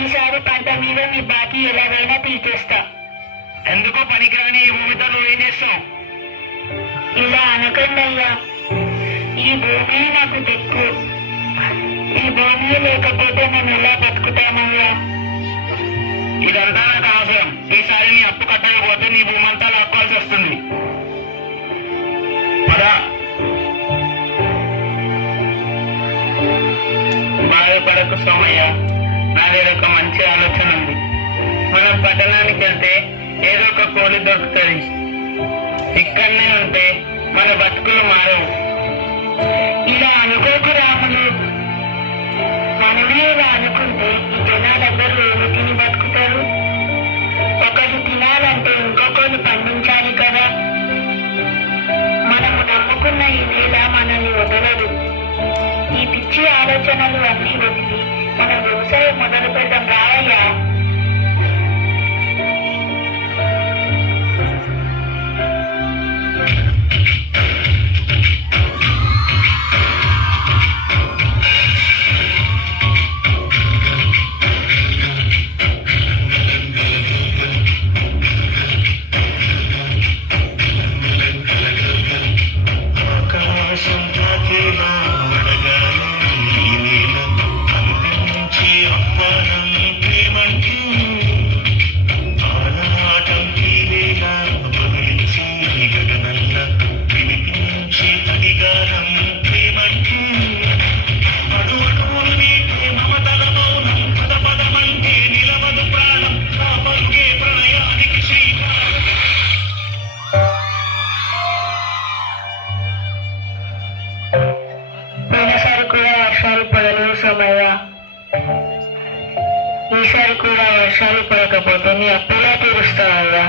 ఈసారి పంట మీద మీ బాకీ ఎలాగైనా తీర్చేస్తా. ఎందుకో పనికిరాని ఈ భూమితో నువ్వేం చేస్తావు? ఇలా అనకండి అయ్యా, ఈ భూమి నాకు దిక్కు. ఈ భూమి లేకపోతే నేను ఎలా బతుకుతానయ్యా? ఇదంతా నాకు అవసరం. ఈసారి నీ అప్పు కట్టకపోతే నీ భూమి అంతా లాక్కోవాల్సి వస్తుంది. పదా, బాధపడకు సోమయ్య, నా దగ్గర ఒక మంచి ఆలోచన ఉంది. మనం పట్టణానికి వెళ్తే ఏదో ఒక కోడి దొరుకుతుంది. ఇక్కడనే ఉంటే మన బతుకులు మారవు. ఇలా అనుకోకు రాములు, మనమే ఇలా అనుకుంటే ఈ జనాలందరూ ఏమి తిని బతుకుతారు? ఒకరు తినాలంటే ఇంకొకరు పండించాలి కదా. మనము నమ్ముకున్న ఈ నేల మనల్ని వదలదు. ఈ పిచ్చి ఆలోచనలు అన్నీ వదిలి మనం వ్యవసాయం మొదలు పెడదాం రావయ్యా. ఈసారి కూడా వర్షాలు పడకపోతే నీ అప్పులా తీరుస్తావయ్యా.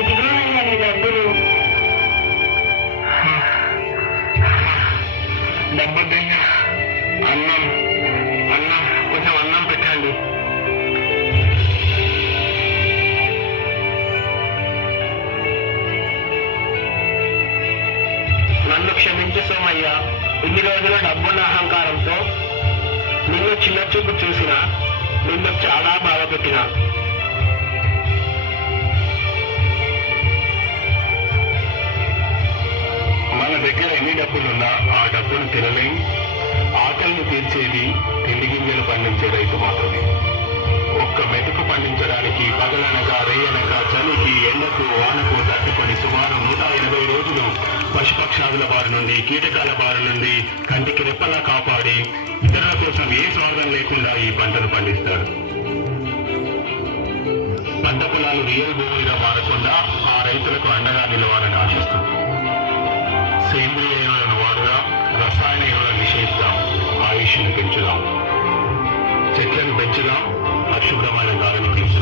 ఇదిగో అయ్యా నీ డబ్బులు. డబ్బొద్దయ్యా, అన్నం అన్నం కొంచెం అన్నం పెట్టండి. నన్ను క్షమించు సోమయ్య. ఇన్ని రోజుల డబ్బున్న అహంకారంతో నిన్ను చిన్న చూపు చూసిన, నిన్ను చాలా బాధ పెట్టినా. మన దగ్గర ఎన్ని డబ్బులున్నా ఆ డబ్బును తినలేం. ఆకలిని తీర్చేది తిండి గింజలు పండించే రైతు మాత్రమే. ఒక్క మెతుకు పండించడానికి పగలనగా రేయనగా చలికి ఎండకు వానకు తట్టుకొని సుమారు 180 రోజులు పశుపక్షాదుల బారి నుండి, కీటకాల బారి నుండి కంటికి రెప్పలా కాపాడి ఇతరుల కోసం ఏ స్వార్థం లేకుండా ఈ పంటను పండిస్తారు. పంట పొలాలు రియల్ భూమిగా మారకుండా ఆ రైతులకు అండగా నిలవాలని ఆశిస్తాం. సేంద్రియ ఎరువులను వాడుదాం, రసాయన ఎరువులను నిషేధిద్దాం, ఆయుష్ను పెంచుదాం, చెట్లను పెంచుదాం, పరిశుభ్రమైన గాలిని పీల్చుదాం.